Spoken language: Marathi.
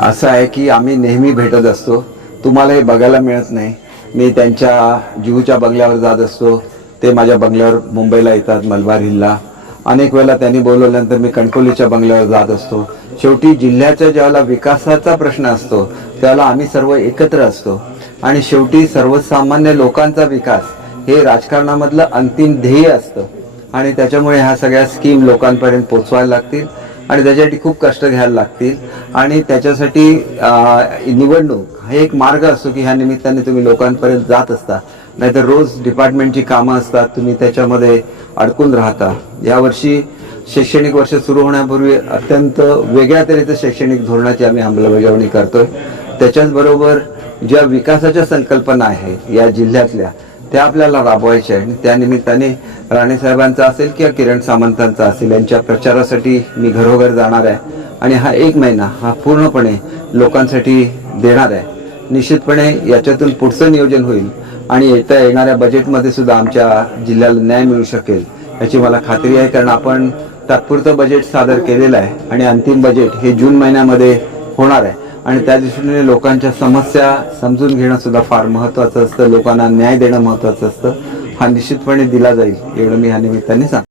असं आहे की आम्ही नेहमी भेटत असतो. तुम्हाला हे बघायला मिळत नाही. मी त्यांच्या जुहूच्या बंगल्यावर जात असतो. ते माझ्या बंगल्यावर मुंबईला येतात मलबार हिलला. अनेक वेळेला त्यांनी बोलवल्यानंतर मी कणकोलीच्या बंगल्यावर जात असतो. शेवटी जिल्ह्याच्या ज्यावेळेला विकासाचा प्रश्न असतो त्यावेळेला आम्ही सर्व एकत्र असतो. आणि शेवटी सर्वसामान्य लोकांचा विकास हे राजकारणामधलं अंतिम ध्येय असतं. आणि त्याच्यामुळे ह्या सगळ्या स्कीम लोकांपर्यंत पोचवायला लागतील. आणि त्याच्यासाठी खूप कष्ट घ्यायला लागतील. आणि त्याच्यासाठी निवडणूक हा एक मार्ग असतो की ह्या निमित्ताने तुम्ही लोकांपर्यंत जात असता. नाहीतर रोज डिपार्टमेंटची कामं असतात तुम्ही त्याच्यामध्ये अडकून राहता. यावर्षी शैक्षणिक वर्ष सुरू होण्यापूर्वी अत्यंत वेगळ्या तऱ्हेचं शैक्षणिक धोरणाची आम्ही अंमलबजावणी करतोय. त्याच्याचबरोबर ज्या विकासाच्या संकल्पना आहेत या जिल्ह्यातल्या त्या आपल्याला राबवायच्या आहे आणि त्या निमित्ताने राणे साहेबांचा असेल किंवा किरण सामंतांचा असेल यांच्या प्रचारासाठी मी घरोघर जाणार आहे. आणि हा एक महिना हा पूर्णपणे लोकांसाठी देणार आहे. निश्चितपणे याच्यातून पुढचं नियोजन होईल आणि येत्या येणाऱ्या बजेटमध्ये सुद्धा आमच्या जिल्ह्याला न्याय मिळू शकेल याची मला खात्री आहे. कारण आपण तात्पुरतं बजेट सादर केलेलं आहे आणि अंतिम बजेट हे जून महिन्यामध्ये होणार आहे. आणि त्या दृष्टीने लोकांच्या समस्या समजून घेणं सुद्धा फार महत्त्वाचं असतं. लोकांना न्याय देणं महत्त्वाचं असतं. हा निश्चितपणे दिला जाईल एवढं मी ह्या निमित्ताने सांग